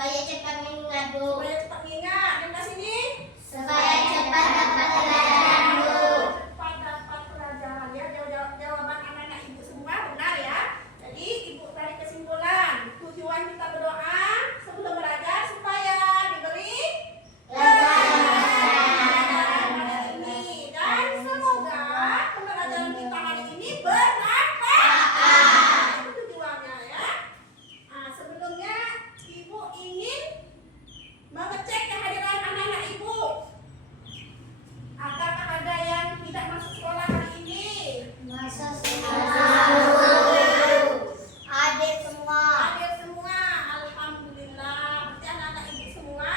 Supaya cepat mengingat, Bu. Supaya cepat ingat. Minta sini. Supaya cepat dapat pelajaran, Bu. Cepat dapat pelajaran ya. Jawaban anak-anak ibu semua benar ya. Jadi ibu tarik kesimpulan. Tujuan kita berdoa sebelum belajar supaya diberi pelajaran hari ini. Dan semoga pembelajaran kita hari ini bermanfaat. Itu tujuannya ya. Nah, sebelumnya ibu ingin mengecek kehadiran anak-anak ibu. Apakah ada yang tidak masuk sekolah hari ini? Masa hadir semua. Hadir semua, alhamdulillah. Berarti anak-anak ibu semua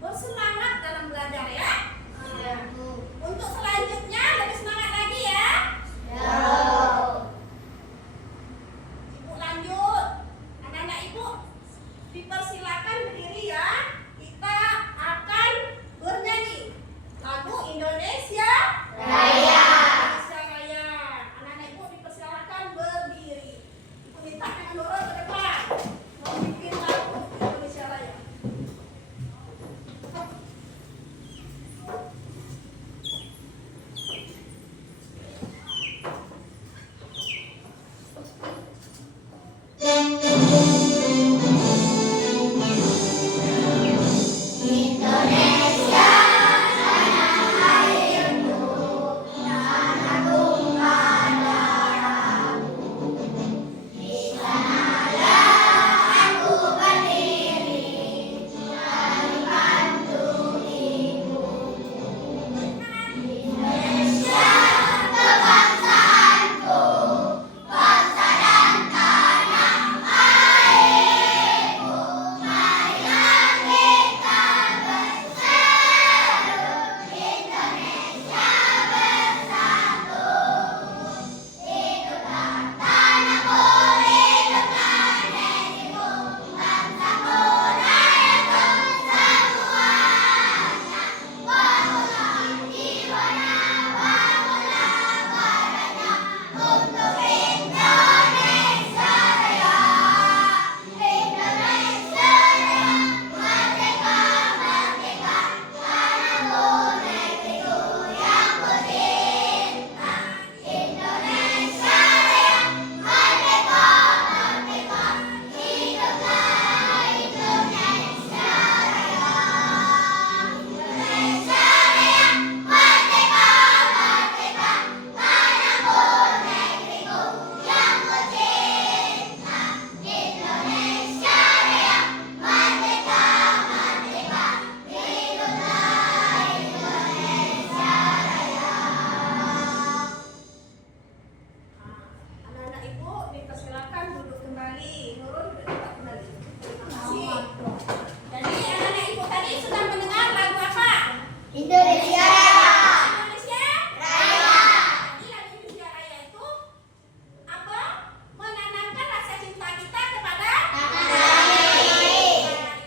bersemangat dalam belajar ya. Iya, Bu. Untuk selanjutnya lebih semangat lagi ya. Ya. Ibu lanjut. Anak-anak ibu dipersilakan berdiri ya. Kita akan bernyanyi lagu Indonesia Raya. Indonesia Raya. Anak-anak ibu dipersilakan berdiri. Ibu minta dengan dorong ke depan. Memimpin lagu Indonesia Raya. Indonesia tanah airku, tanah tumpah darahku. Di sanalah aku berdiri, membantu ibuku. Indonesia kebangsaanku, bangsa dan tanah airku. Marilah kita berseru, Indonesia bersatu. Hiduplah tanahku, hiduplah negeriku, bangsaku, rakyatku semuanya. Bangunlah jiwanya, bangunlah badannya untuk Indonesia Raya. Indonesia Raya, merdeka, merdeka, tanahku, negeriku yang ku cinta. Indonesia Raya, merdeka, merdeka, hiduplah Indonesia Raya. Indonesia Raya, merdeka, merdeka, tanahku, negeriku yang ku cinta. Indonesia Raya, merdeka, merdeka, hiduplah Indonesia Raya. Anak-anak ibu dipersilakan duduk kembali. Nurul duduk tempat kembali. Terima kasih. Jadi anak-anak ibu tadi sudah mendengar lagu apa? Indonesia Raya. Indonesia Raya. Jadi lagu Indonesia Raya itu apa? Menanamkan rasa cinta kita kepada Tanah air.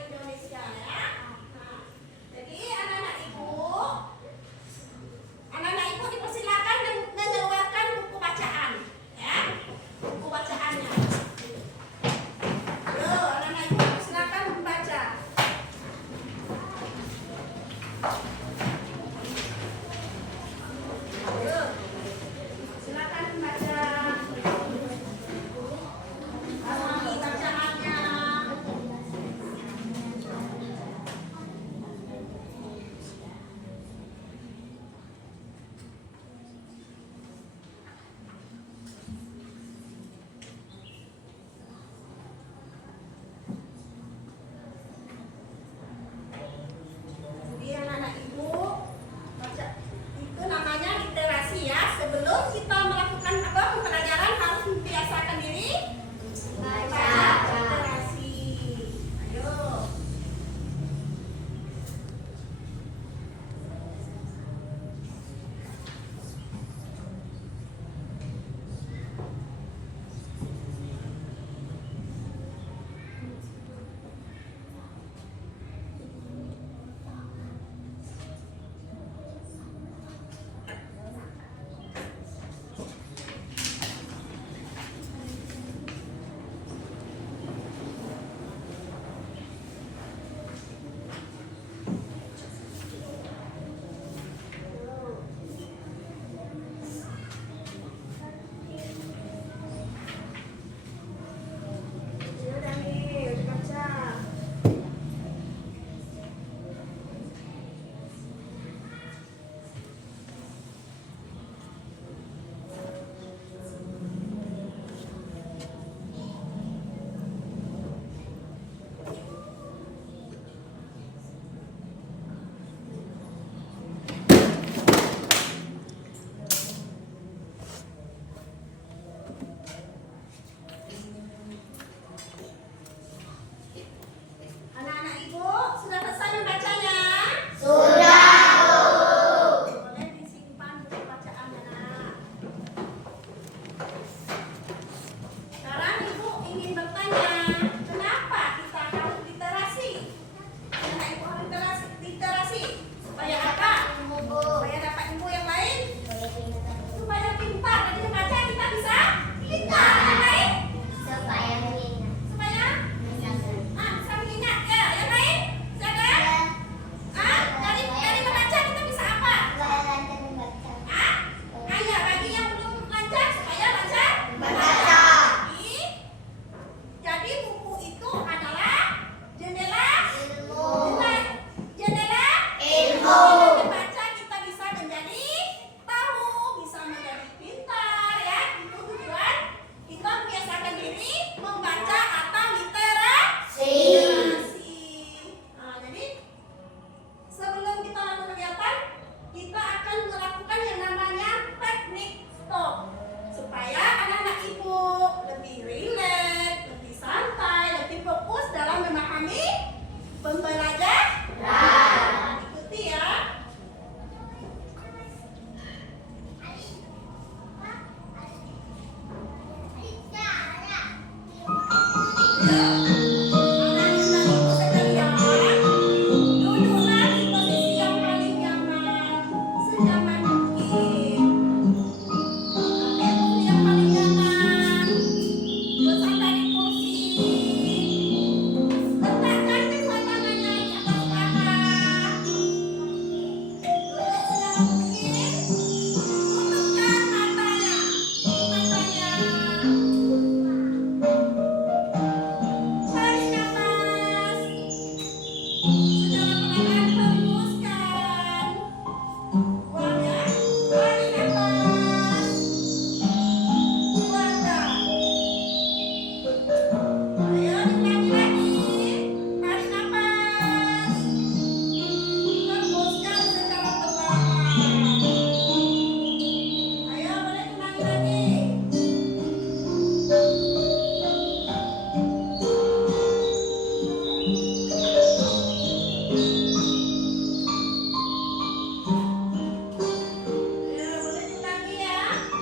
Indonesia ya. Nah, jadi anak-anak ibu dipersilakan mengeluarkan buku bacaan ya. Buku bacaannya. Yo, anak-anak ibu dipersilakan membaca. Yo, silakan membaca. Awali bacaannya. Jadi anak-anak ibu baca itu namanya literasi ya. Sebelum kita melakukan apa pembelajaran harus membiasakan diri baca literasi. Ayo.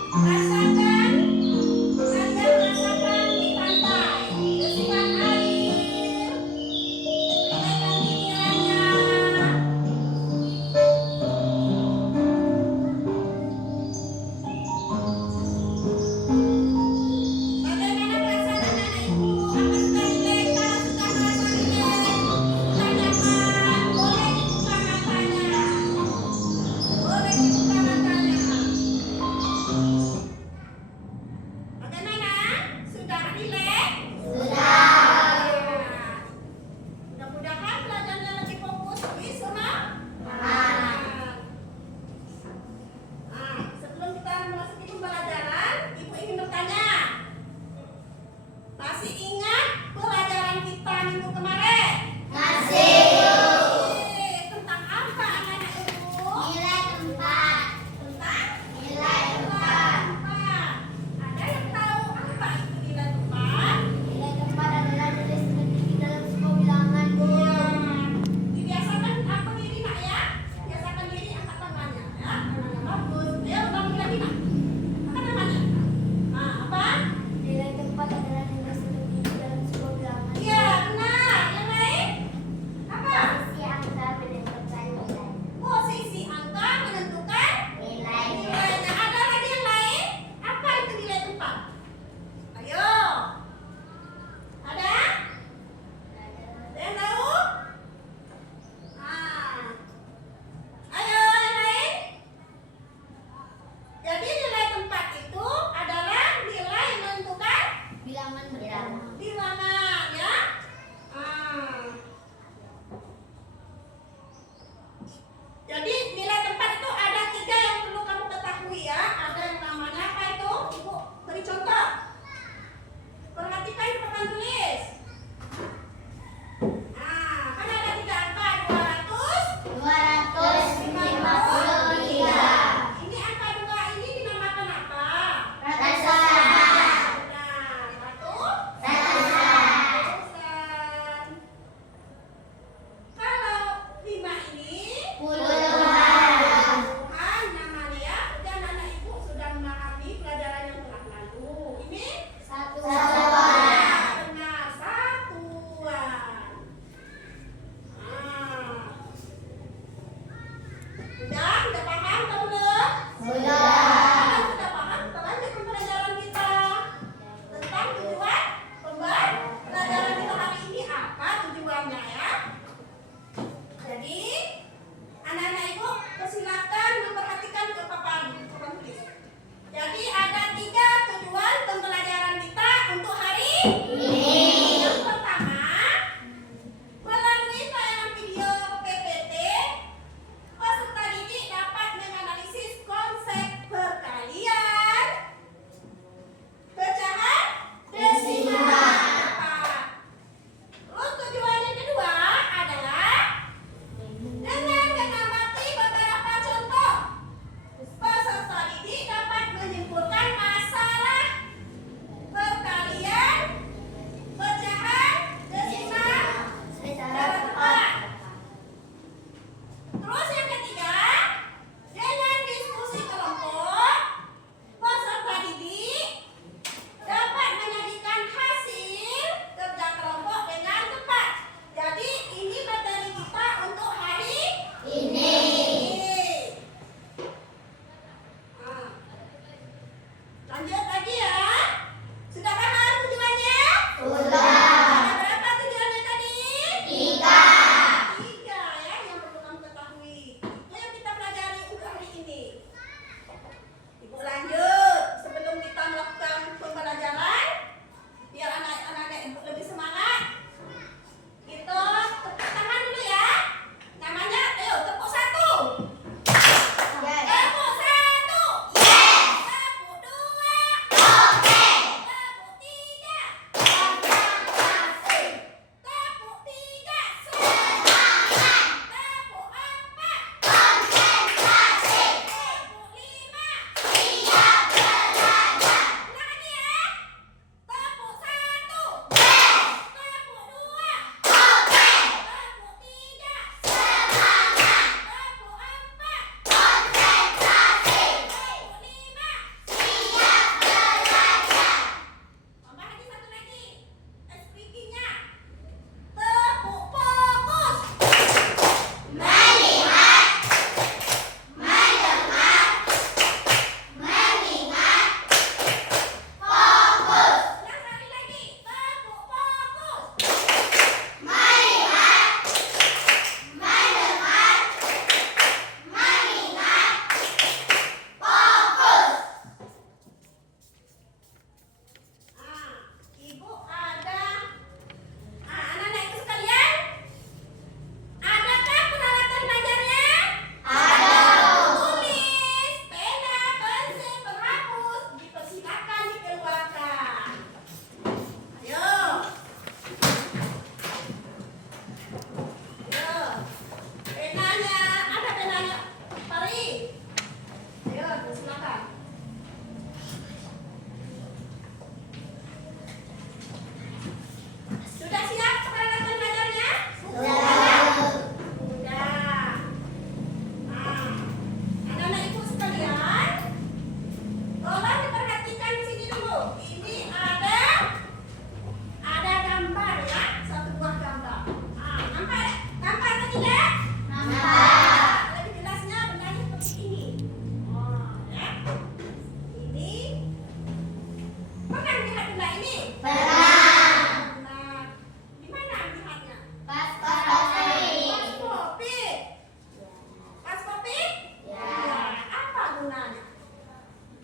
Rasakan, kalian rasakan di pantai. Bersihkan air. Relakan pikirannya. Bagaimana perasaan anak-anak ibu? Apa sudah rileks? Kalau sudah merasa rileks, sudah nyaman, boleh dibuka matanya. Boleh dibuka matanya. Bagaimana? Sudah rileks? Sudah. Mudah-mudahan belajarnya lebih fokus, lebih semangat. Sebelum kita memasuki pembelajaran, Ibu ingin bertanya. Masih ingat pelajaran kita minggu kemarin? Masih. Tentang apa anak-anak Ibu? Nilai tempat. Tentang Nilai tempat. tempat. Ada yang tahu apa itu nilai tempat? Nilai tempat adalah nilai statistik dalam sebuah bilangan, Bu. Dibiasakan apa diri nak ya? Biasakan diri angkat tangannya ya. Tangannya bagus. Ayo panggil lagi nak. Apa namanya? Apa? Nilai tempat adalah nilai statistik dalam sebuah bilangan. Iya benar. Yang lain? Apa? Posisi angka menentukan nilai. Posisi angka menentukan Nilai. nilainya. Ada lagi yang lain? Apa itu nilai tempat? Ayo. Ada? Ada yang tahu? Ayo yang lain. Jadi nilai tempat itu adalah nilai yang menentukan Bilangan pertama. bilangan ya. Jadi nilai tempat itu ada 3 yang perlu kamu ketahui ya. Ada yang namanya apa itu? Ibu beri contoh. Perhatikan di papan tulis. Kan ada 3 angka, 253. Ini angka 2 ini dinamakan apa? Ratusan. Benar, Ratusan. ratusan. Kalau 5 ini Puluhan. Tuhan namanya ya. Dan anak ibu sudah memahami pelajaran yang telah lalu.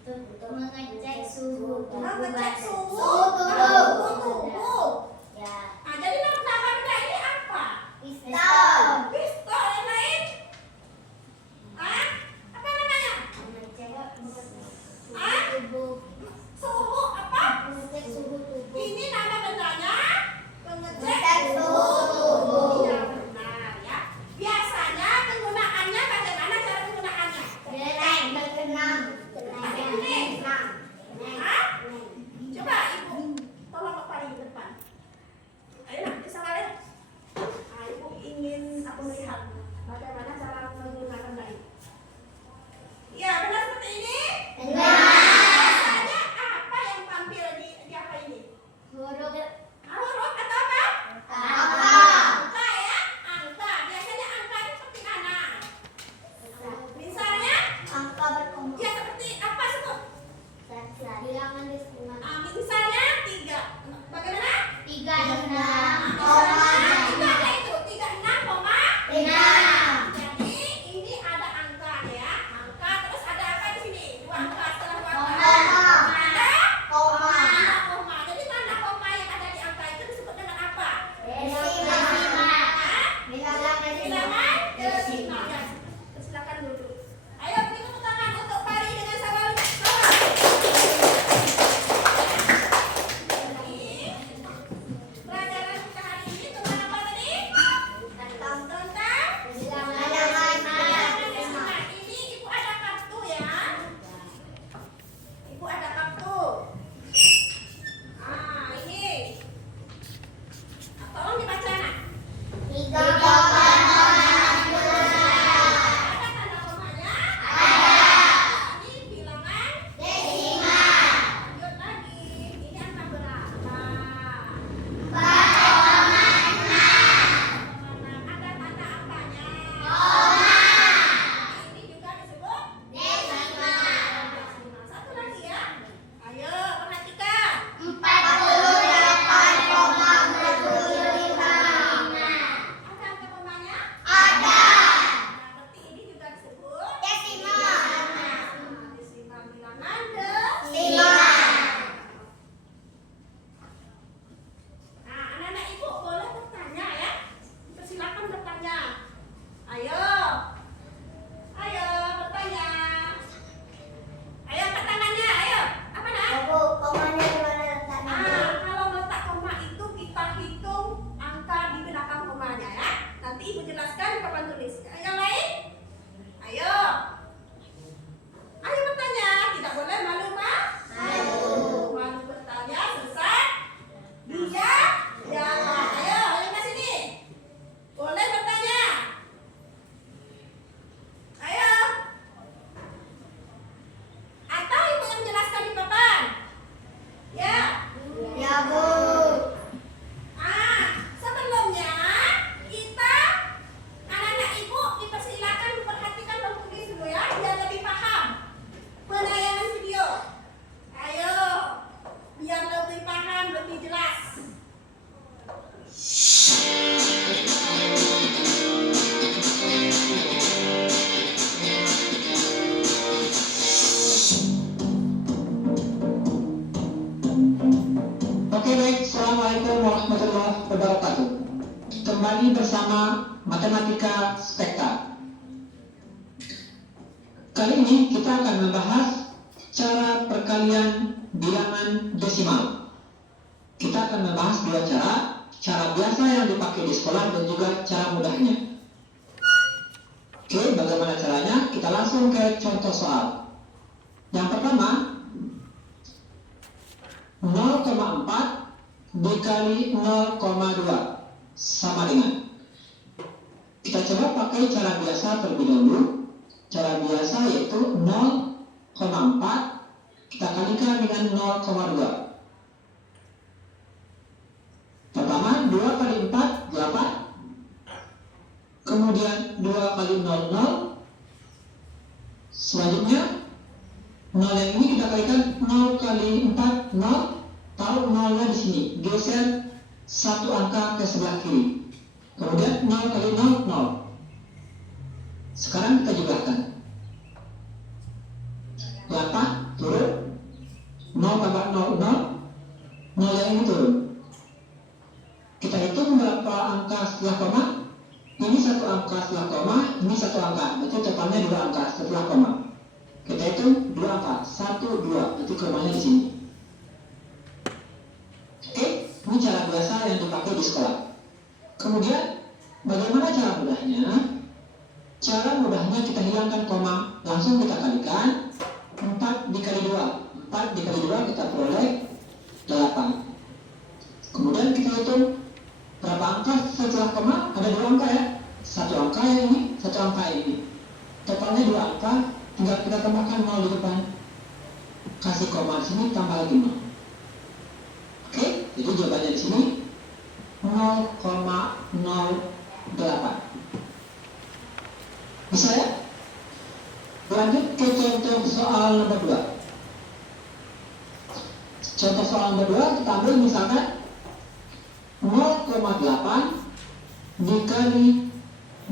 Mengecek suhu tubuh. Mengecek suhu tubuh. tubuh. Ya. Nah, jadi nama benda ini apa? Pistol. Pistol. Yang lain? Hah? Apa namanya? Mengecek suhu Hah? tubuh. Suhu apa? Mengecek suhu tubuh. Ini nama bendanya Mengecek mengecek suhu tubuh. Iya benar ya. Biasanya penggunaannya bagaimana cara penggunaannya? Berkenang. Hah? Coba ibu, tolong Pak Pari di depan. Ayo nanti sama lihat. Nah, ibu ingin aku melihat bagaimana cara menggunakan benda ini. Iya benar seperti ini. Biasanya apa yang tampil di apa ini? Huruf Huruf atau apa? apa? Angka ya, angka. Biasanya angka itu seperti mana? Misalnya, Angka berkoma. ya seperti apa sebut? Bilangan desimal. Misalnya 3. Bagaimana? 36, Misalnya tiga ada itu 36,5. 5. Jadi ini ada angka ya, angka terus ada apa di sini? 2 angka setelah 2 angka. Koma. Ada Koma. tanda koma. Jadi tanda koma yang ada di angka itu disebut dengan apa? Desimal. Hah? Bilangan Bilangan desimal. desimal. Ya. Silakan dulu. Ayo beri tepuk tangan untuk Pari dengan Sawal. Pelajaran kita hari ini tentang apa tadi? Tentang bilangan desimal. Ini ibu ada kartu ya. Ibu ada kartu. Ah, ini. Tolong dibaca nak. 3,6. Ada tanda komanya? Ini bilangan Desimal. lanjut lagi. Ini angka berapa? 4,6. Ada tanda apanya? Koma. Ini juga disebut Desimal. Satu lagi ya. Ayo perhatikan. 48,45. Ada angka komanya? Ada. Nah, berarti ini juga disebut Desimal. desimal bilangan Desimal. Nah, anak-anak ibu boleh bertanya ya. Silakan bertanya. Ayo. Ayo bertanya. Ayo angkat tangannya. Ayo. Apa nak? Bu, komanya di mana letaknya? Kalau letak koma itu kita hitung angka di belakang komanya ya. Nanti ibu jelaskan di papan tulis. Yang lain? Ayo. Ayo bertanya. Tidak boleh malu Pak. Malu bertanya sesat. Dia jawab. Ayo, yang sini. Boleh bertanya. Ayo. Atau ibu yang jelaskan di papan. Ya. Ya, Bu. Sebelumnya kita anak-anak ibu dipersilakan memperhatikan dan tulis dulu ya, biar lebih paham penayangan video. Ayo, biar lebih paham, lebih jelas. Oke baik, Assalamualaikum warahmatullahi wabarakatuh. Kembali bersama Matematika Spekta. Kali ini kita akan membahas cara perkalian bilangan desimal. Kita akan membahas dua cara biasa yang dipakai di sekolah dan juga cara mudahnya. Oke, bagaimana caranya? Kita langsung ke contoh soal. Yang pertama, 0,4 dikali 0,2 sama dengan, kita coba pakai cara biasa terlebih dahulu. Cara biasa yaitu 0,4 kita kalikan dengan 0,2. Pertama 2 kali 4 8, kemudian 2 kali 0 0, selanjutnya 0 yang ini kita kalikan 0 kali 4 0, taruh 0-nya di sini, geser satu angka ke sebelah kiri, kemudian 0 kali 0 0. Sekarang kita jumlahkan 8 turun 0 tambah 0, 0 yang ini turun. Kita hitung berapa angka setelah koma. Ini satu angka setelah koma, ini satu angka, berarti totalnya 2 angka setelah koma. Kita hitung 2 angka, 1, 2, berarti komanya di sini. Oke, ini cara biasa yang dipakai di sekolah. Kemudian, bagaimana cara mudahnya? Cara mudahnya kita hilangkan koma, langsung kita kalikan 4 dikali 2. 4 dikali 2 kita peroleh 8. Kemudian kita hitung berapa angka setelah koma. Ada 2 angka ya, satu angka yang ini, satu angka ini, totalnya 2 angka. Tinggal kita tambahkan 0 di depan, kasih koma di sini, tambah lagi 0. Oke, jadi jawabannya di sini 0,08. Bisa ya? Lanjut ke contoh soal nomor 2. Contoh soal nomor 2 kita ambil misalkan 0,8 dikali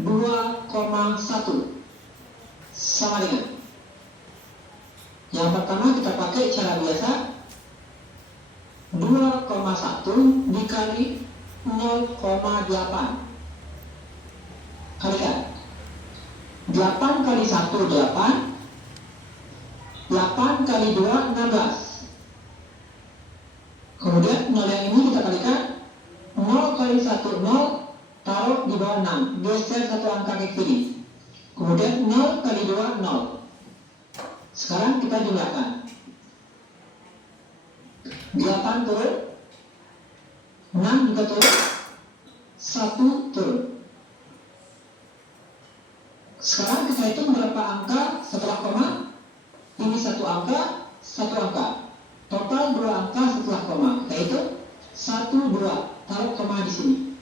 2,1 sama dengan. Yang pertama kita pakai cara biasa, 2,1 dikali 0,8. Kalikan 8 kali 1 8, 8 kali 2 16. Kemudian 0 yang ini kita kalikan 0 kali 1 0, taruh di bawah 6, geser satu angka ke kiri. Kemudian 0 kali 2 0. Sekarang kita jumlahkan. 8 turun, 6 juga turun, 1 turun. Sekarang kita hitung berapa angka setelah koma. Ini satu angka, satu angka. Total 2 angka setelah koma. Kita hitung 1, 2. Taruh koma di sini.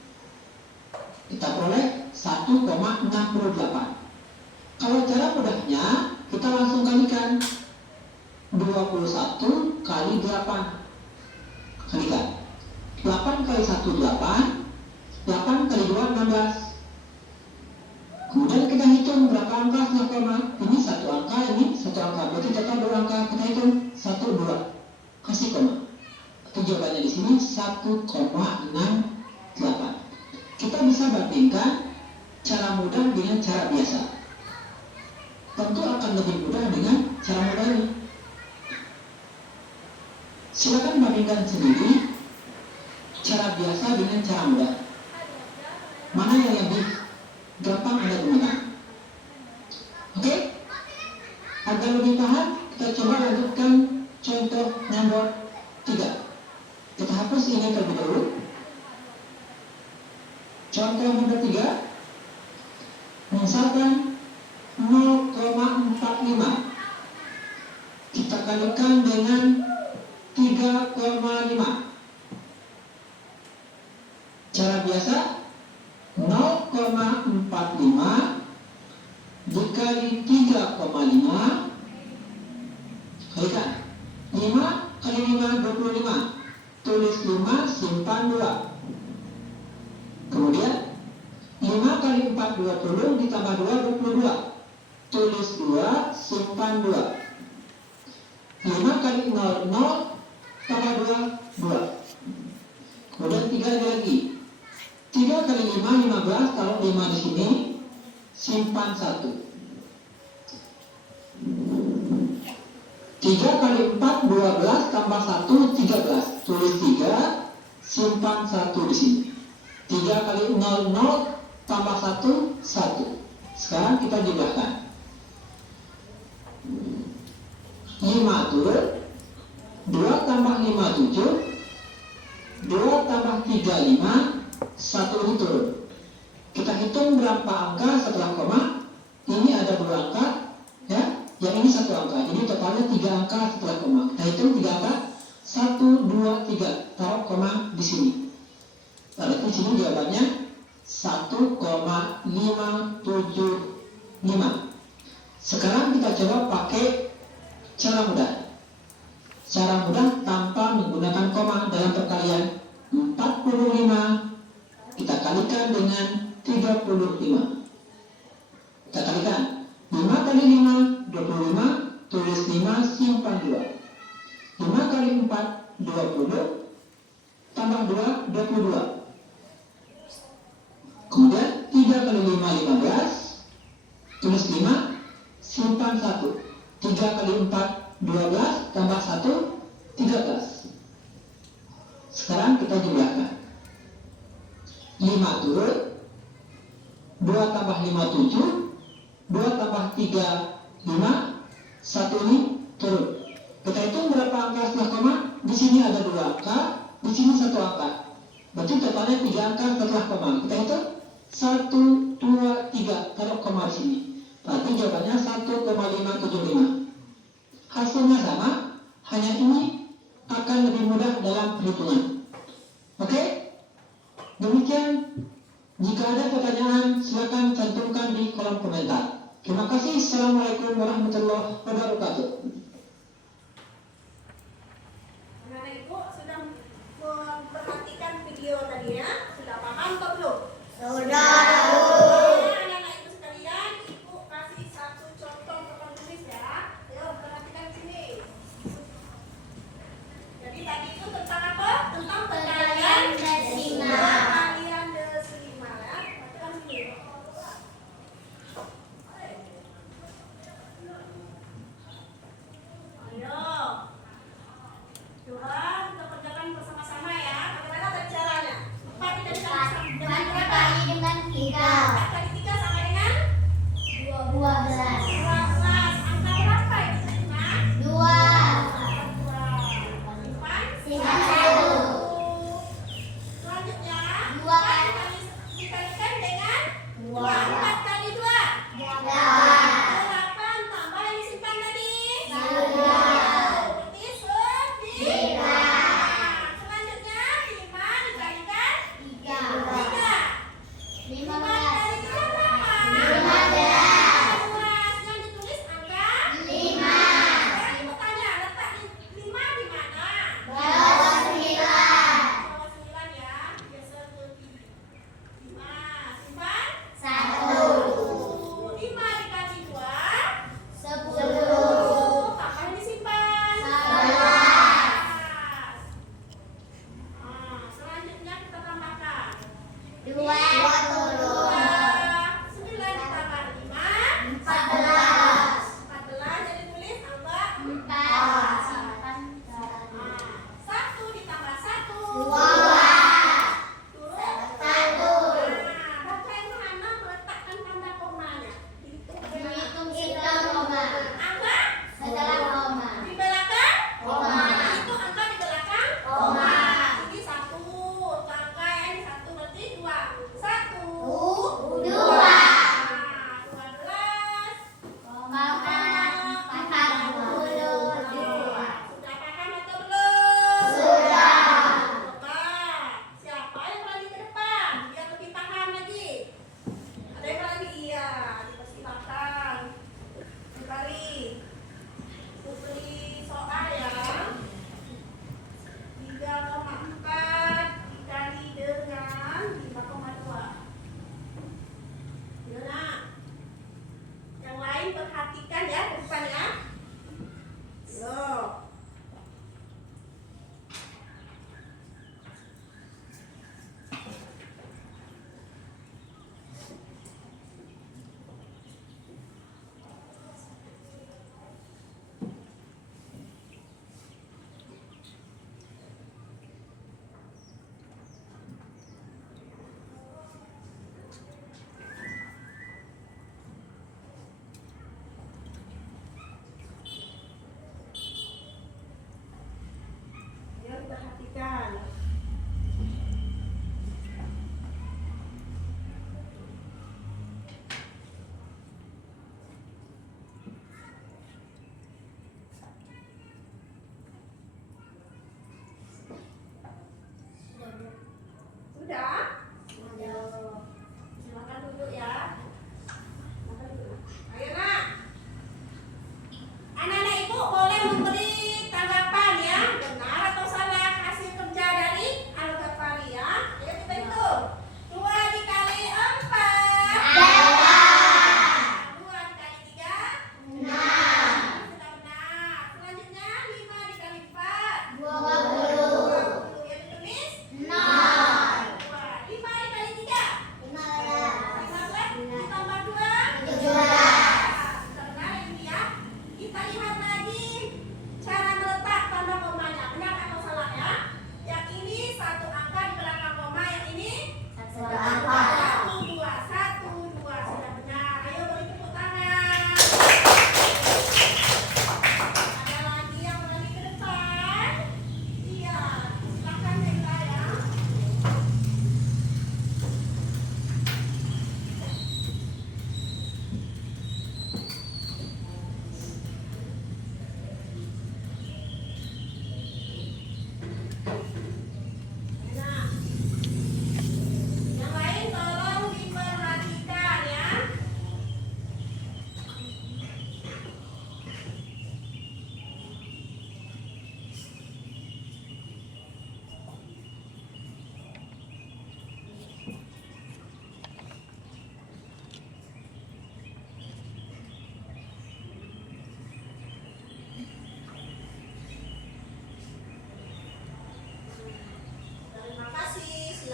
Kita peroleh 1,68. Kalau cara mudahnya, kita langsung kalikan 21 kali 8. Kalikan 8 kali 1 8, 8 kali 2 16. Kemudian kita hitung berapa angka setelah koma. Ini satu angka, ini satu angka, berarti total 2 angka. Kita hitung 1, 2, kasih koma. Itu jawabannya di sini 1,68. Kita bisa bandingkan cara mudah dengan cara biasa. Tentu akan lebih mudah dengan cara mudah ini. Silakan bandingkan sendiri cara biasa dengan cara mudah. Mana yang lebih gampang Anda gunakan? Oke? Agar lebih paham, kita coba lanjutkan contoh nomor 3. Kita hapus ini terlebih dahulu. Contoh nomor 3. Misalkan 0,45 kita kalikan dengan 3,5. Cara biasa 0,45 dikali 3,5 kalikan 5 kali 5 25. Tulis 5, simpan 2. Kemudian 5 kali 4 20, ditambah 2 22. Tulis 2, simpan 2. 5 kali 0 0, tambah 2 2. Kemudian 3 lagi. 3 kali 5 15, taruh 5 di sini, simpan 1. 3 kali 4 12, tambah 1 13. Tulis 3, simpan 1 di sini. 3 kali 0 0, tambah 1 1. Sekarang kita jumlahkan. 5 turun, 2 tambah 5 7, 2 tambah 3 5, 1 ini turun. Kita hitung berapa angka setelah koma. Ini ada 2 angka ya, yang ini 1 angka. Jadi totalnya 3 angka setelah koma. Kita hitung 3 angka, 1 2 3. Taruh koma di sini. Berarti di sini jawabannya 1,575. Sekarang kita coba pakai cara mudah. Cara mudah tanpa menggunakan koma dalam perkalian. 45 kita kalikan dengan 35. Kita kalikan 5 kali 5 25, tulis 5, simpan 2. 5 kali kali 4, 20. Tambah 2, 22. Kemudian 3 kali 5, 15. Tulis 5, simpan 1. 3 kali 4, 12. Tambah 1, 13. Sekarang kita jumlahkan. 5 turun. 2 tambah 5, 7. 2 tambah 3, 5. 1 ini turun. Kita hitung berapa angka setelah koma. Di sini ada 2 angka, di sini 1 angka. Berarti totalnya 3 angka setelah koma. Kita hitung 1, 2, 3. Taruh koma di sini. Berarti jawabannya 1,575. Hasilnya sama, hanya ini akan lebih mudah dalam perhitungan. Oke? Demikian. Jika ada pertanyaan, silakan cantumkan di kolom komentar. Terima kasih. Assalamualaikum warahmatullahi wabarakatuh. Anak-anak ibu sudah memperhatikan video tadi ya? Sudah paham atau belum? Sudah. Anak-anak ibu sekalian, ibu kasih satu contoh papan tulis ya. Ayo perhatikan sini. Jadi tadi itu tentang apa? Tentang perkalian Desimal. perkalian desimal ya. Perhatikan sini. Ayo. Coba kita kerjakan bersama-sama ya. Bagaimana tadi caranya? 4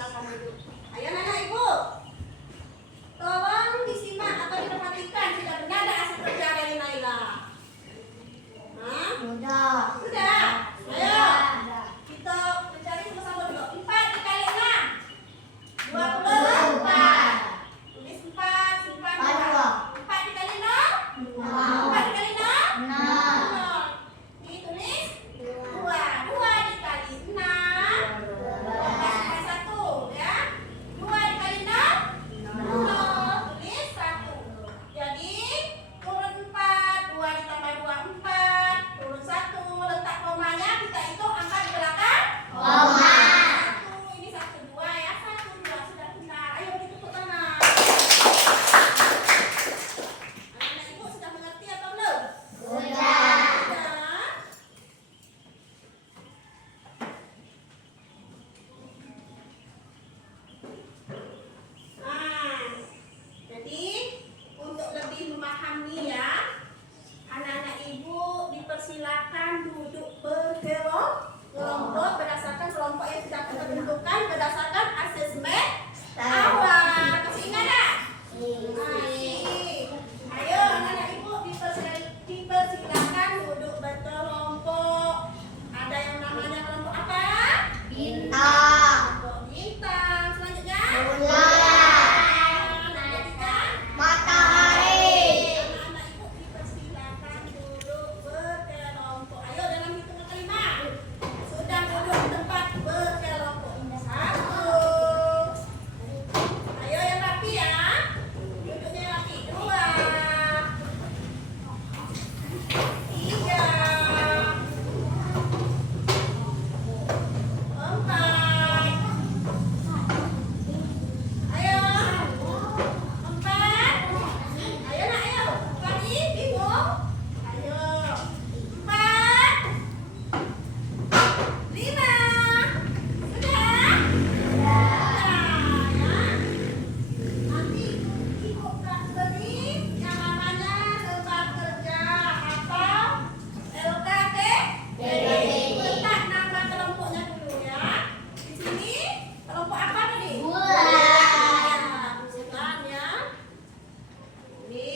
Silakan duduk. Ayo anak ibu, tolong disimak atau diperhatikan sudah benar ada hasil kerja dari Naila. Hah? Sudah. Sudah. Ayo. Kita mencari sama-sama dulu. 4 dikali 6. 24. Tulis 4, simpan 2. 4 dikali 0. 4 dikali 0. 0. Ditulis 2. 2 dikali 6. 1 ya. 2 dikali 0. 0. Tulis 1. Jadi turun 4. 2 ditambah 2 4. Turun 1. Letak komanya kita hitung angka di belakang. Koma. 1 ini 1 2 ya. 1 2 sudah benar. Ayo ditepuk tangan. Anak-anak ibu sudah mengerti atau belum? Sudah. Sudah. Nah, jadi untuk lebih memahami ya, anak-anak ibu dipersilakan duduk berkelompok berdasarkan kelompok yang sudah kita tentukan berdasarkan asesmen awal. Masih ingat tak? Masih. Ayo anak-anak ibu dipersilakan duduk berkelompok. Ada yang namanya kelompok apa? Bintang. Kelompok bintang. Selanjutnya? Bulan. Selanjutnya? Matahari. Anak-anak ibu dipersilakan duduk berkelompok. Ayo dalam hitungan kelima. Sudah duduk di tempat berkelompok. 1. Ayo yang rapi ya. Duduknya rapi. 2. 3. 4. Ayo. 4. Ayo nak ayo. Tadi bingung. Ayo. 4. 5. Sudah? Sudah ya. Nanti ibu beri yang namanya lembar kerja atau LKT. Letak nama kelompoknya dulu ya. Di sini kelompok apa tadi? Bulan. Bulan ya. Ini.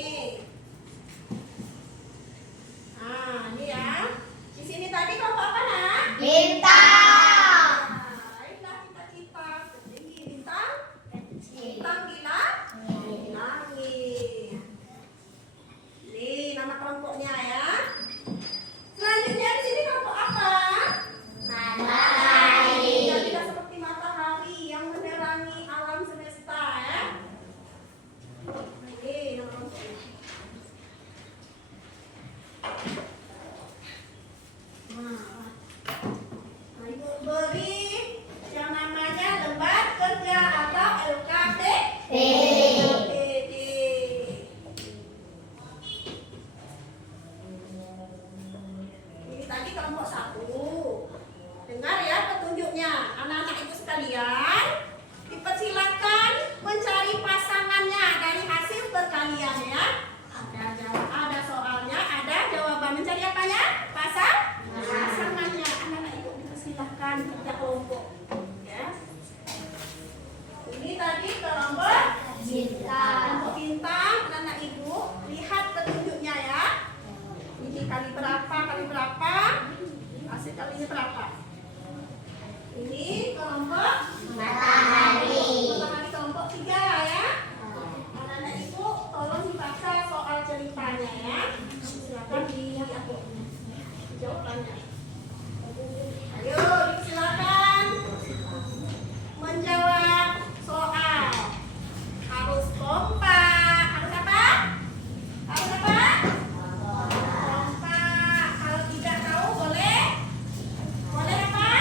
Nah, ini ya. Di sini tadi kelompok apa nak? Bintang. Baiklah cita-cita setinggi bintang. Bintang di langit. Ini nama kelompoknya ya. Selanjutnya di sini kelompok apa? Matahari. Yang tidak seperti matahari yang menerangi alam semesta ya. Ini nama kelompoknya. Nah, ibu beri yang namanya lembar kerja atau LKT. LKTD. Ini tadi kelompok 1. Dengar ya petunjuknya, anak-anak ibu sekalian. Dipersilakan mencari pasangannya dari hasil perkalian ya. Ada soalnya, ada jawaban. Mencari apanya? Pasangannya. Anak-anak ibu dipersilakan kerja kelompok. Ya. Ini tadi kelompok kelompok bintang. Anak-anak ibu lihat petunjuknya ya. Ini kali berapa? Hasil kalinya berapa? Ini kelompok Matahari. matahari kelompok 3 ya. Anak-anak ibu tolong dibaca soal ceritanya ya. Silakan jawabannya. Ayo silakan menjawab soal. Harus kompak. Harus apa? Harus apa? Kompak. Kalau tidak tahu boleh apa?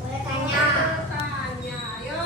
Boleh tanya. Tanya. Ayo.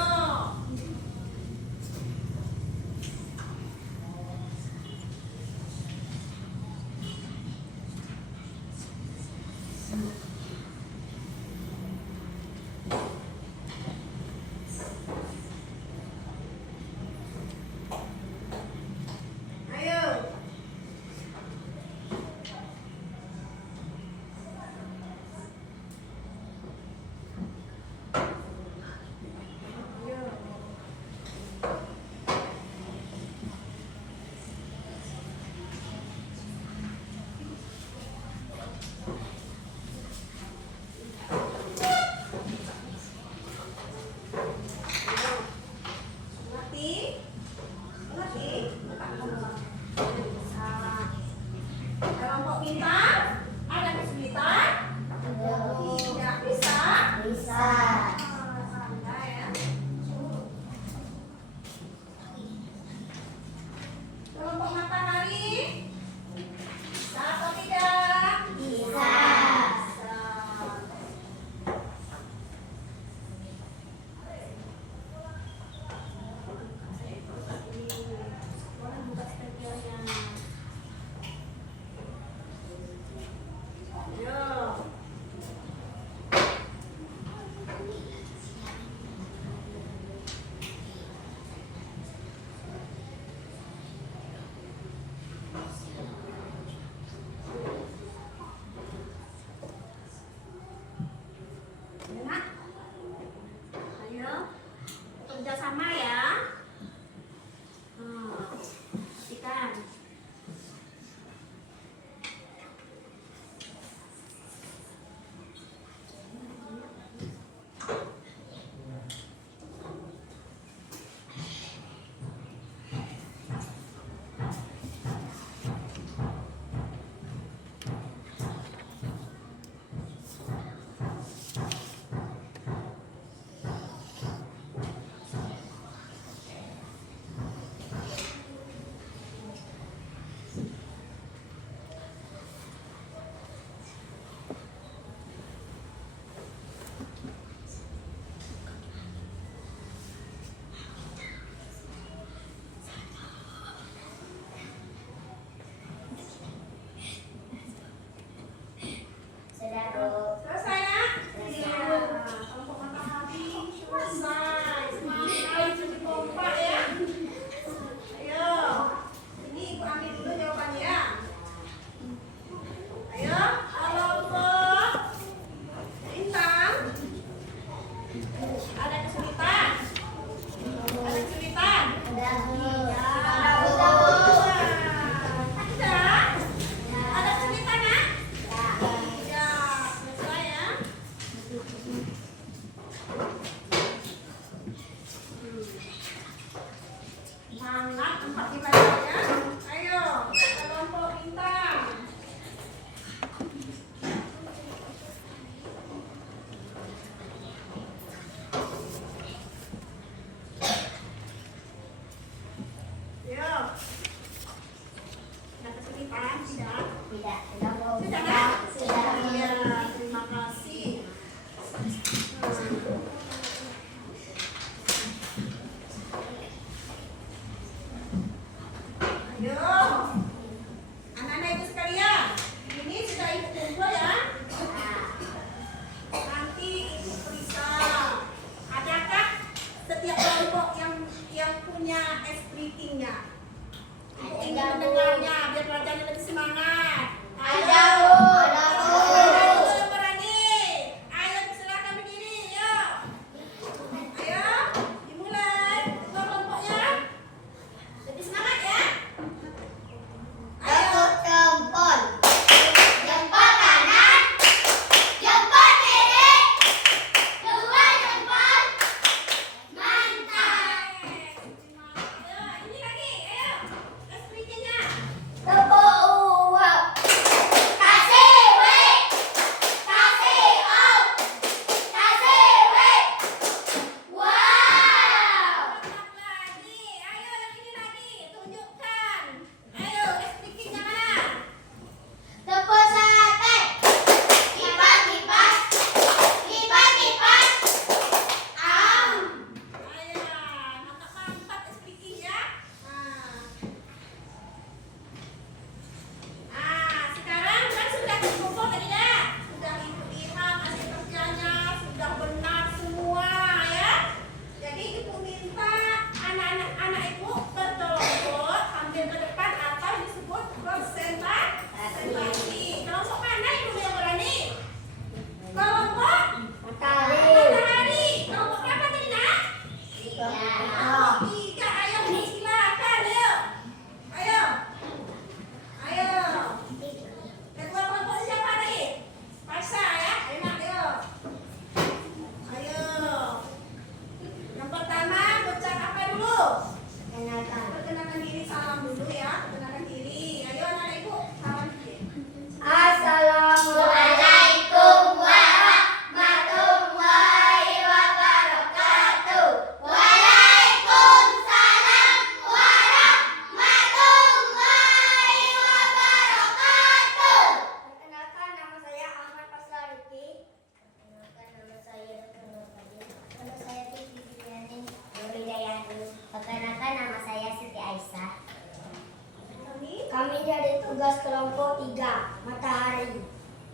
Tugas kelompok 3, matahari.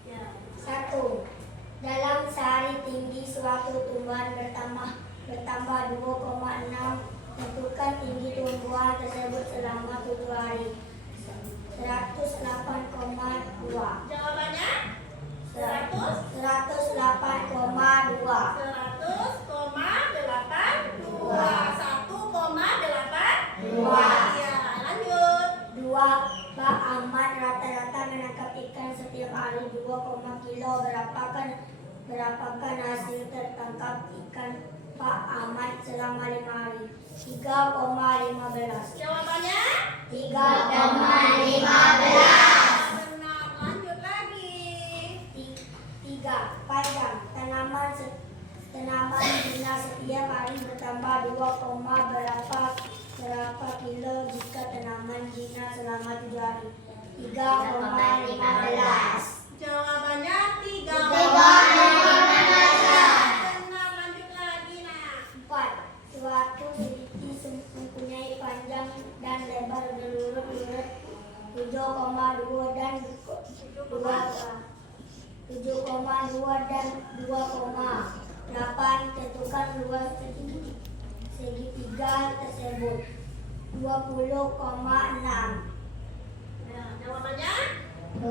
Ya. 1. Dalam sehari tinggi suatu tumbuhan bertambah 2,6. Tentukan tinggi tumbuhan tersebut selama 7 hari. 108,2. Jawabannya 108,2. 100,82. 1,82. Ya, lanjut. 2. Pak Ahmad rata-rata menangkap ikan setiap hari 2, kilo. Berapakah hasil tertangkap ikan Pak Ahmad selama 5 hari? 3,15. Jawabannya 3,15. benar. Lanjut lagi. 3. Panjang. Tanaman bina setiap hari bertambah 2, berapa kilo jika tanaman bina selama 7 hari? 3,15. Jawabannya 3,15. 3,15. Benar. Lanjut lagi, nak. 4. Suatu sedikit mempunyai panjang dan lebar berurut-urut 7,2 dan 2,8. Tentukan luas segitiga tersebut. 20,6. Ya, jawabannya 20,6.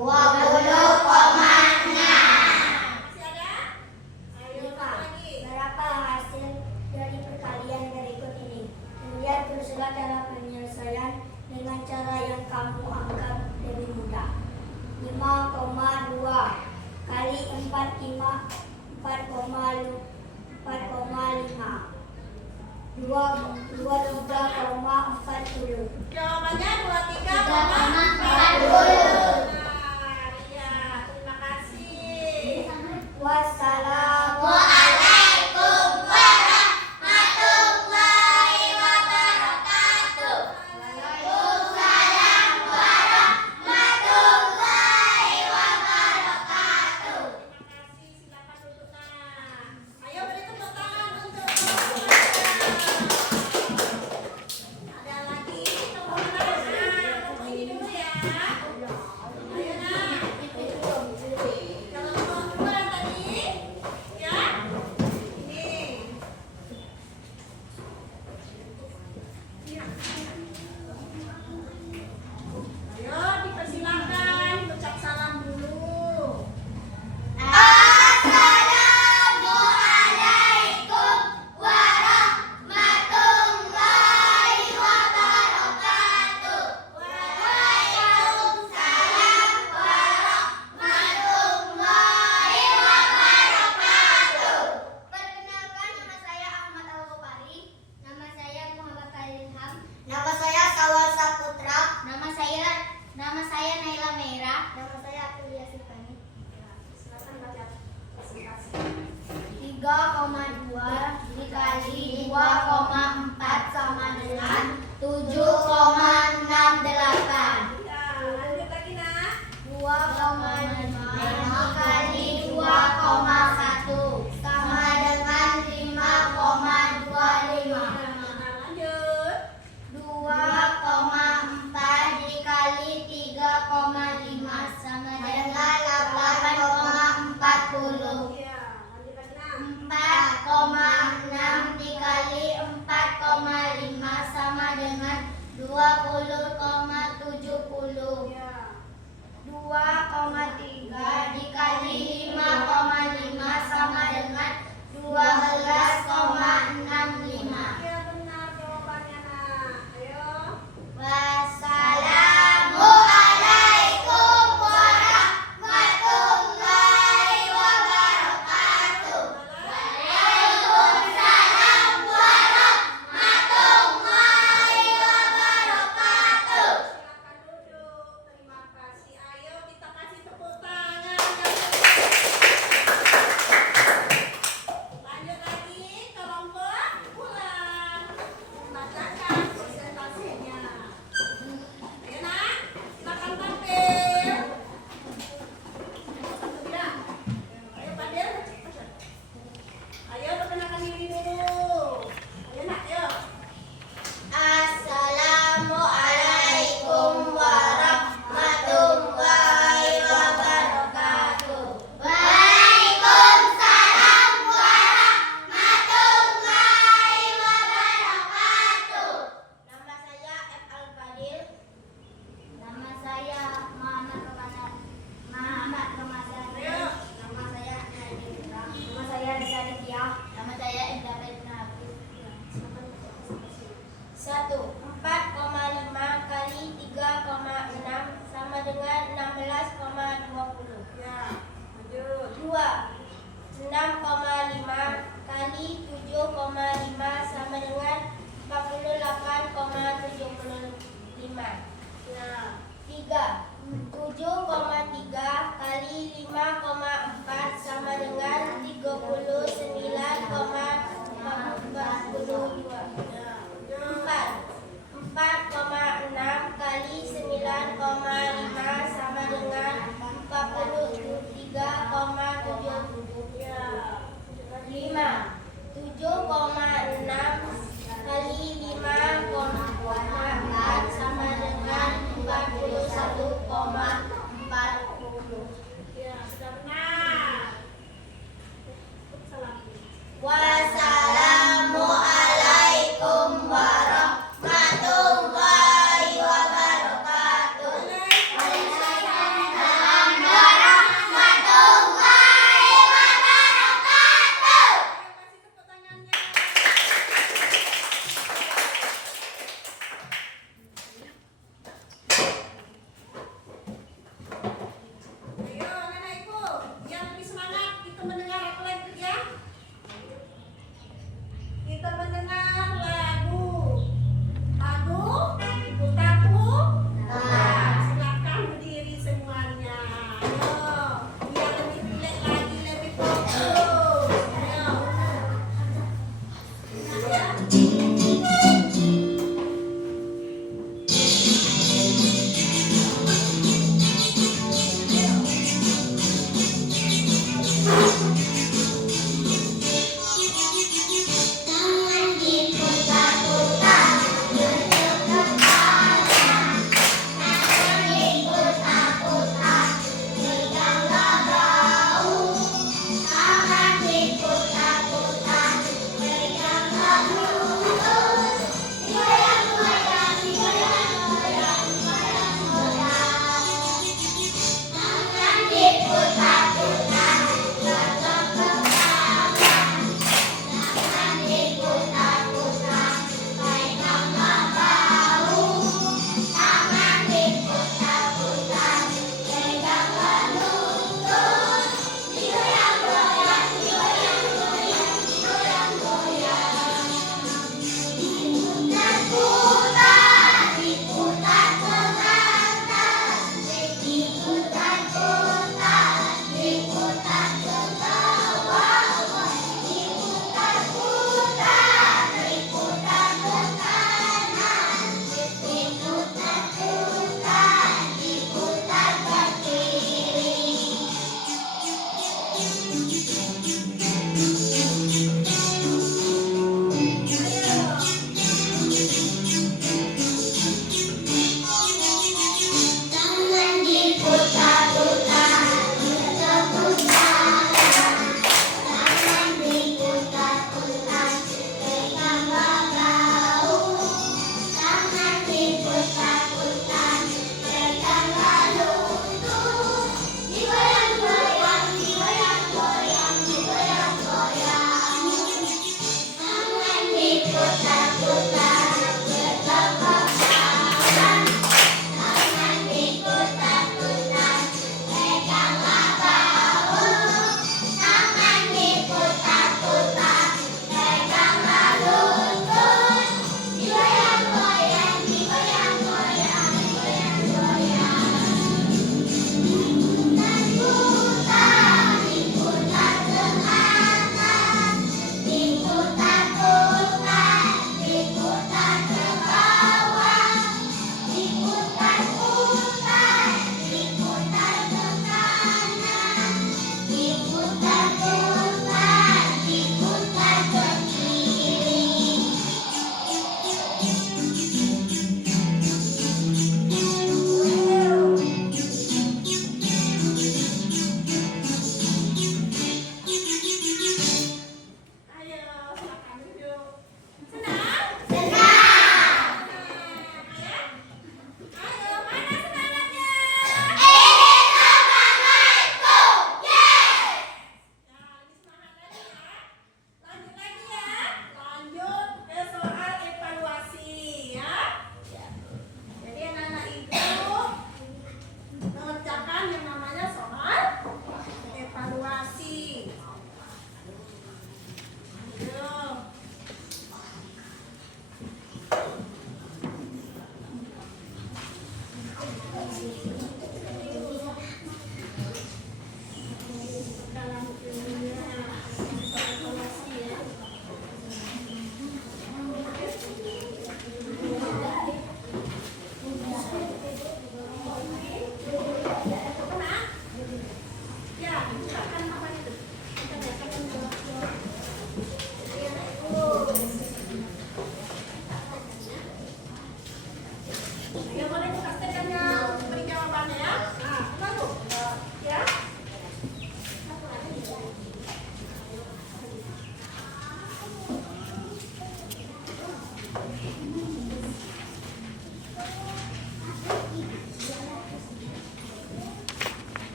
masih ada? Ayo 5. lagi. Berapa hasil dari perkalian berikut ini? Kemudian teruslah cara penyelesaian dengan cara yang kamu anggap lebih mudah. 5,2 kali 4,5. 23,40. Jawabannya 23,40. 3,40. Benar. Ya, terima kasih. Wassalamualaikum warahmatullahi wabarakatuh. Waalaikumsalam warahmatullahi wabarakatuh. Terima kasih. Silakan duduk, nak. Ayo beri tepuk tangan untuk ada lagi nomor nomor ini dulu ya. Ayo, nak. Kalau nomor 2 tadi, ya. Ini. Ayo dipersilakan ucap salam dulu. Assalamualaikum warahmatullahi wabarakatuh. Waalaikumsalam warahmatullahi wabarakatuh. Perkenalkan, nama saya Ahmad Al-Ghofari. Nama saya Muhammad Khalilham. Nama saya Sawal Saputra. Nama saya Naila Meira. Nama saya Aprilia Sifani. Silakan baca presentasi. 3,2 dikali 2,4 sama dengan 7,68. Ya, lanjut lagi, nak. 2,5 dikali 2,1 sama dengan 5,25. Nah, lanjut. 2,4 dikali 3,5 sama dengan 8,40. Ya, lanjut lagi, nak. 4,6 dikali dengan 16,20. Ya, lanjut. 2. 6,5 kali 7,5 sama dengan 48,75. Ya, 3. 7,3 kali 5,4 sama dengan 39,42. ya, 4. 4,6 kali 9,5 sama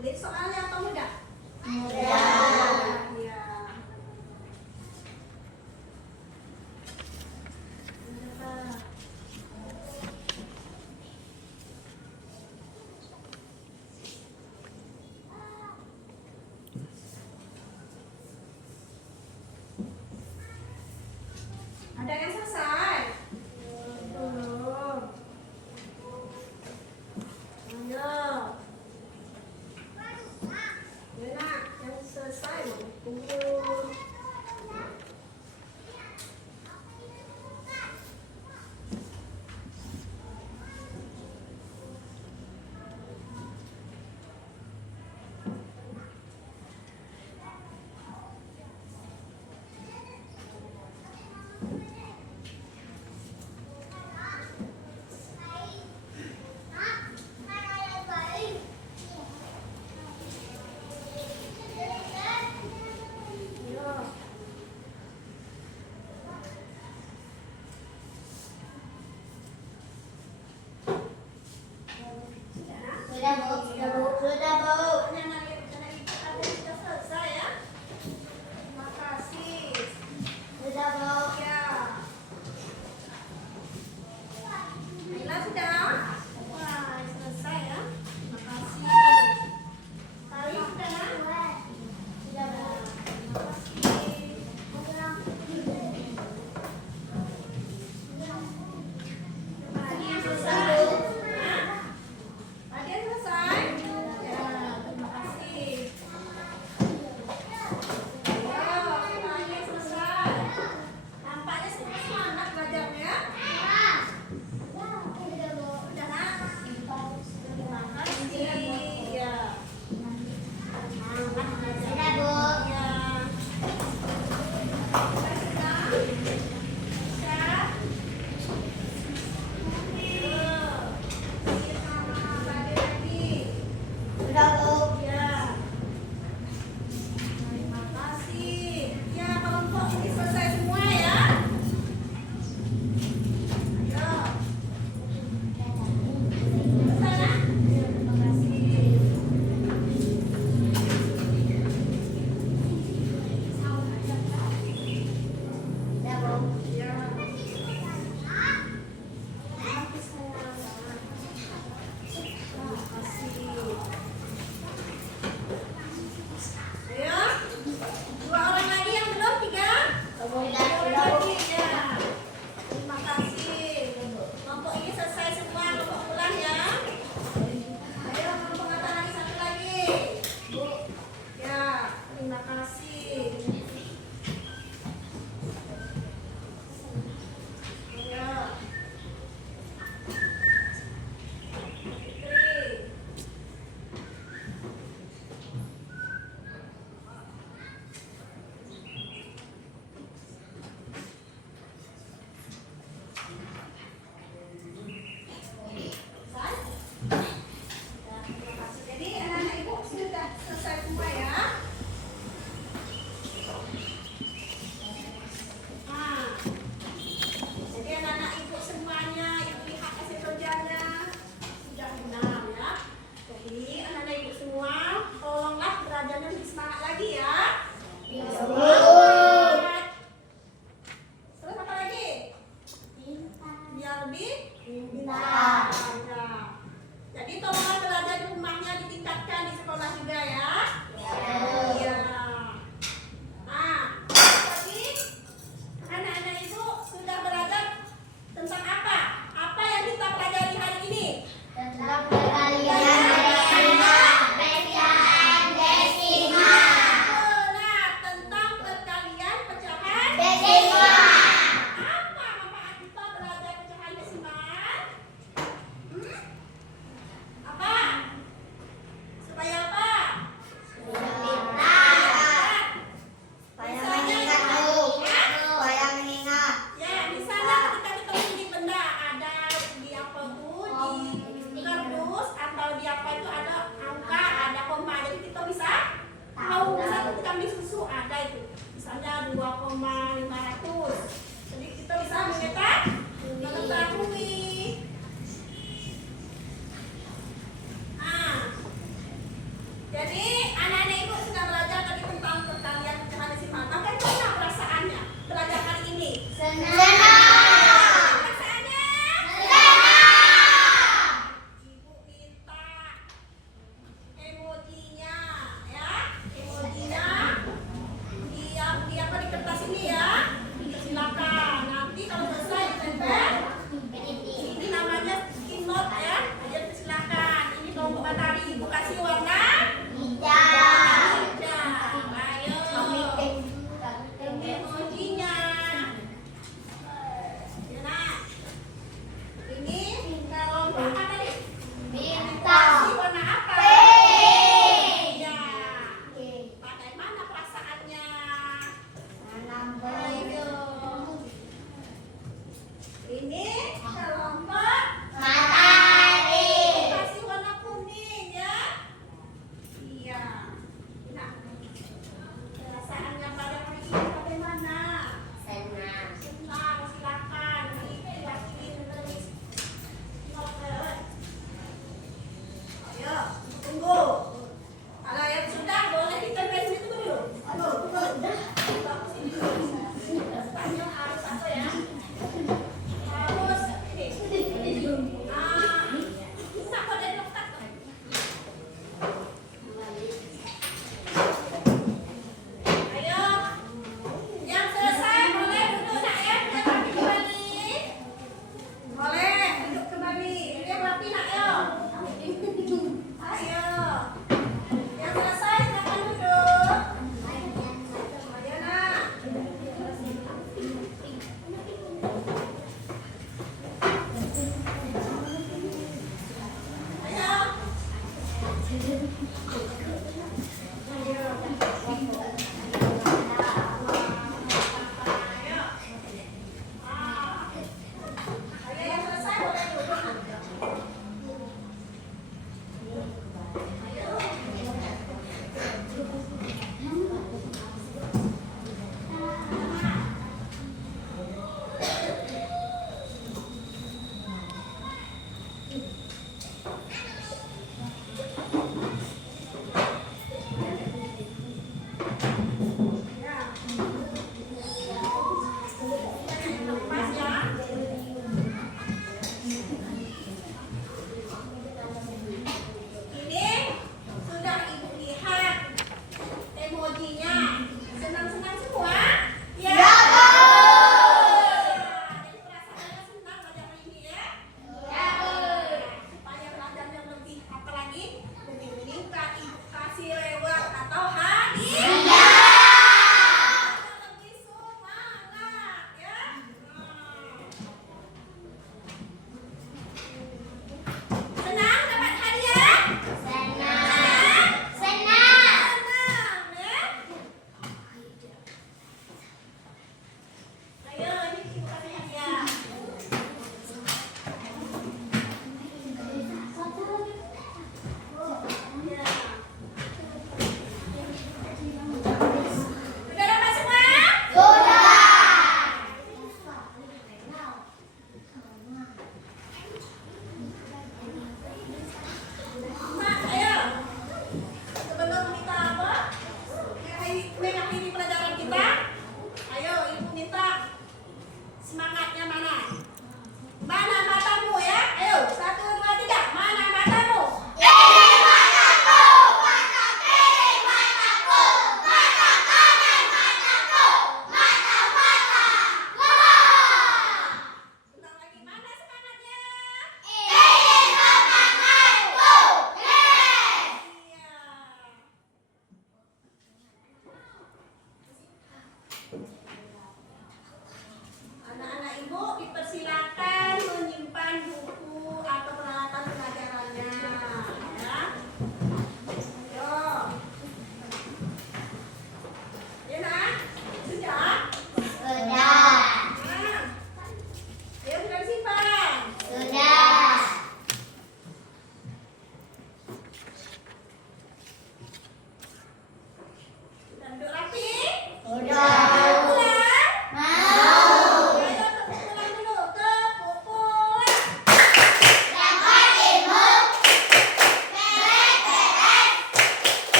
Sulit soalnya apa mudah? Mudah. Iya. Ada yang selesai? Belum. Ayo. Ya nak, yang selesai tunggu. Ayo. Sudah Bu, sudah Bu, sudah Bu. Anak ibu ada yang sudah selesai ya. Terima kasih. Sudah Bu. Ya. Naila sudah? Wah, selesai ya. Terima kasih. Kali sudah nak? Sudah Bu. Terima kasih. Tadi yang selesai. Hah? Tadi yang selesai.